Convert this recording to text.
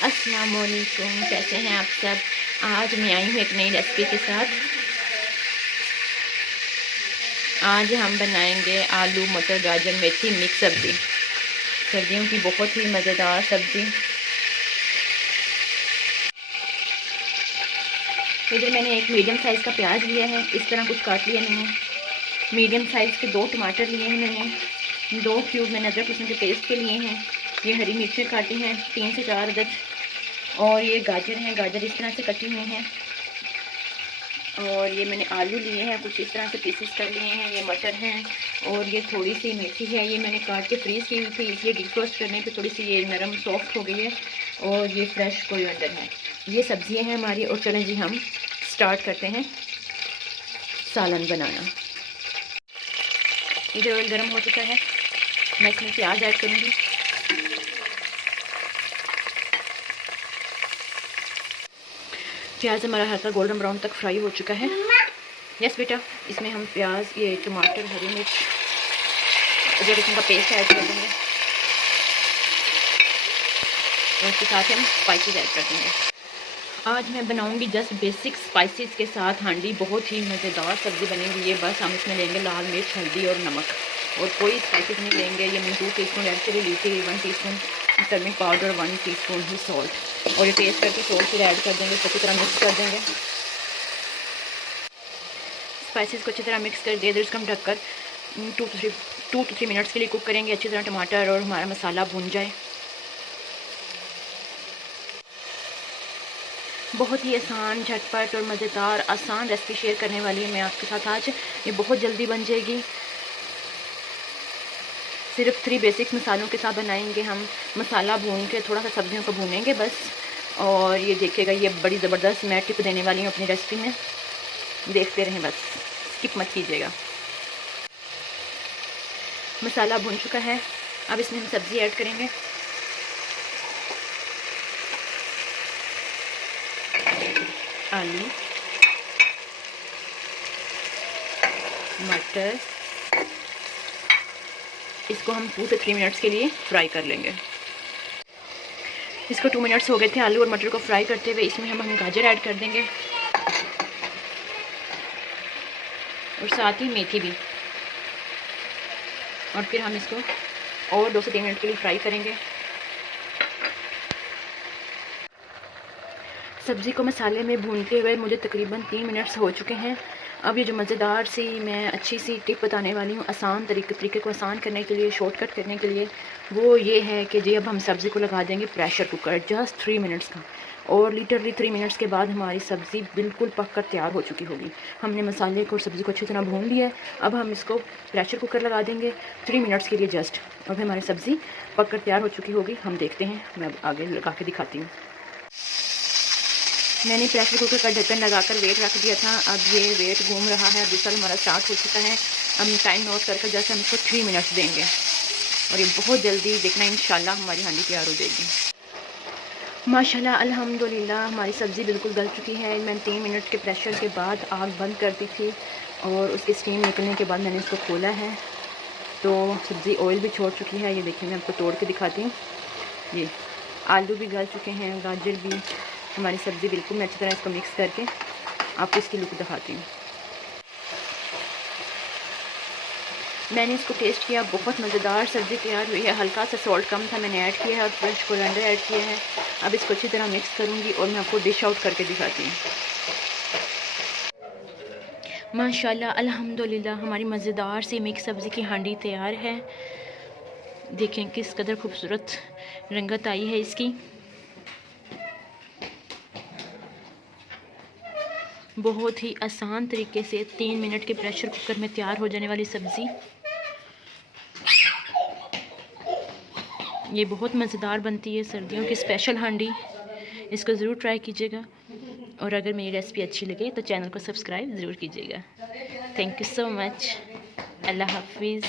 अस्सलाम वालेकुम, कैसे हैं आप सब। आज मैं आई हूँ एक नई रेसिपी के साथ। आज हम बनाएंगे आलू मटर गाजर मेथी मिक्स सब्ज़ी, सर्दियों की बहुत ही मज़ेदार सब्ज़ी। इधर मैंने एक मीडियम साइज़ का प्याज लिया है, इस तरह कुछ काट लिया मैंने। मीडियम साइज़ के 2 टमाटर लिए हैं मैंने। 2 क्यूब मैंने अदरक लहसुन के पेस्ट के लिए हैं। ये हरी मिर्चें काटी हैं 3 से 4 अदद। और ये गाजर हैं, गाजर इस तरह से कटी हुई हैं। और ये मैंने आलू लिए हैं, कुछ इस तरह से पीसेस कर लिए हैं। ये मटर हैं और ये थोड़ी सी मेथी है, ये मैंने काट के फ्रीज़ की हुई थी, इसलिए डिफ्रोस्ट करने पे थोड़ी सी ये नरम सॉफ्ट हो गई है। और ये फ्रेश कोरिएंडर है। ये सब्जियां हैं हमारी। और चलें जी हम स्टार्ट करते हैं सालन बनाना। इधर ऑयल गर्म हो चुका है, मैं इसमें प्याज ऐड करूँगी। प्याज हमारा हल्का गोल्डन ब्राउन तक फ्राई हो चुका है। यस बेटा, इसमें हम प्याज, ये टमाटर, हरी मिर्च, अदरक लहसुन का पेस्ट ऐड कर देंगे और उसके साथ हम स्पाइसेस ऐड कर देंगे। आज मैं बनाऊंगी जस्ट बेसिक स्पाइसेस के साथ हांडी। बहुत ही मज़ेदार सब्ज़ी बनेगी ये। बस हम इसमें लेंगे लाल मिर्च, हल्दी और नमक, और कोई स्पाइसेस नहीं लेंगे। ये मैंने 2 टीस्पून रेड चिली ली थी, 1 टीस्पून टर्मरिक पाउडर, 1 टीस्पून ही सॉल्ट, और ये टेस्ट करके सॉल्ट फिर ऐड कर देंगे। अच्छी तरह मिक्स कर देंगे। स्पाइसेस को अच्छी तरह मिक्स कर दिए। इसको हम ढककर 2 to 3 मिनट्स के लिए कुक करेंगे। अच्छी तरह टमाटर और हमारा मसाला भून जाए। बहुत ही आसान, झटपट और मज़ेदार आसान रेसिपी शेयर करने वाली है मैं आपके साथ आज। ये बहुत जल्दी बन जाएगी। सिर्फ 3 बेसिक मसालों के साथ बनाएंगे हम। मसाला भून के थोड़ा सा सब्जियों को भूनेंगे बस। और ये देखिएगा, ये बड़ी ज़बरदस्त मैं टिप देने वाली हूँ अपनी रेसिपी में। देखते रहें बस, स्किप मत कीजिएगा। मसाला भून चुका है, अब इसमें हम सब्ज़ी ऐड करेंगे। आलू, मटर, इसको हम 2 से 3 मिनट्स के लिए फ्राई कर लेंगे। इसको 2 मिनट्स हो गए थे आलू और मटर को फ्राई करते हुए। इसमें हम गाजर ऐड कर देंगे और साथ ही मेथी भी। और फिर हम इसको और 2 से 3 मिनट के लिए फ्राई करेंगे। सब्ज़ी को मसाले में भूनते हुए मुझे तकरीबन 3 मिनट्स हो चुके हैं। अब ये जो मज़ेदार सी मैं अच्छी सी टिप बताने वाली हूँ, आसान तरीके को आसान करने के लिए, शॉर्टकट करने के लिए, वो ये है कि जी अब हम सब्ज़ी को लगा देंगे प्रेशर कुकर, जस्ट 3 मिनट्स का। और लिटरली 3 मिनट्स के बाद हमारी सब्ज़ी बिल्कुल पक कर तैयार हो चुकी होगी। हमने मसाले को और सब्ज़ी को अच्छी तरह भून लिया है। अब हम इसको प्रेशर कुकर लगा देंगे 3 मिनट्स के लिए जस्ट, और फिर हमारी सब्ज़ी पक कर तैयार हो चुकी होगी। हम देखते हैं, मैं अब आगे लगा के दिखाती हूँ। मैंने प्रेशर कुकर का ढक्कन लगाकर वेट रख दिया था। अब ये वेट घूम रहा है, दूसरा हमारा स्टार्ट हो चुका है। अब टाइम नोट कर जैसे हम इसको 3 मिनट्स देंगे और ये बहुत जल्दी देखना इंशाल्लाह हमारी हांडी तैयार हो जाएगी। माशाल्लाह अल्हम्दुलिल्लाह हमारी सब्ज़ी बिल्कुल गल चुकी है। मैंने 3 मिनट के प्रेशर के बाद आग बंद कर दी थी और उसकी स्टीम निकलने के बाद मैंने इसको खोला है तो सब्ज़ी ऑयल भी छोड़ चुकी है। ये देखिए, मैं आपको तोड़ के दिखाती हूँ। ये आलू भी गल चुके हैं, गाजर भी, हमारी सब्ज़ी बिल्कुल। मैं अच्छी तरह इसको मिक्स करके आपको इसकी लुक दिखाती हूँ। मैंने इसको टेस्ट किया, बहुत मज़ेदार सब्ज़ी तैयार हुई है। हल्का सा सॉल्ट कम था, मैंने ऐड किया है, और फ्रेश कोरिएंडर ऐड किया है। अब इसको अच्छी तरह मिक्स करूँगी और मैं आपको डिश आउट करके दिखाती हूँ। माशाल्लाह अल्हम्दुलिल्लाह हमारी मज़ेदार सी मिक्स सब्ज़ी की हांडी तैयार है। देखें किस कदर खूबसूरत रंगत आई है इसकी। बहुत ही आसान तरीके से 3 मिनट के प्रेशर कुकर में तैयार हो जाने वाली सब्ज़ी। ये बहुत मज़ेदार बनती है, सर्दियों की स्पेशल हांडी। इसको ज़रूर ट्राई कीजिएगा, और अगर मेरी रेसिपी अच्छी लगे तो चैनल को सब्सक्राइब ज़रूर कीजिएगा। Thank you so much. अल्लाह हाफिज़।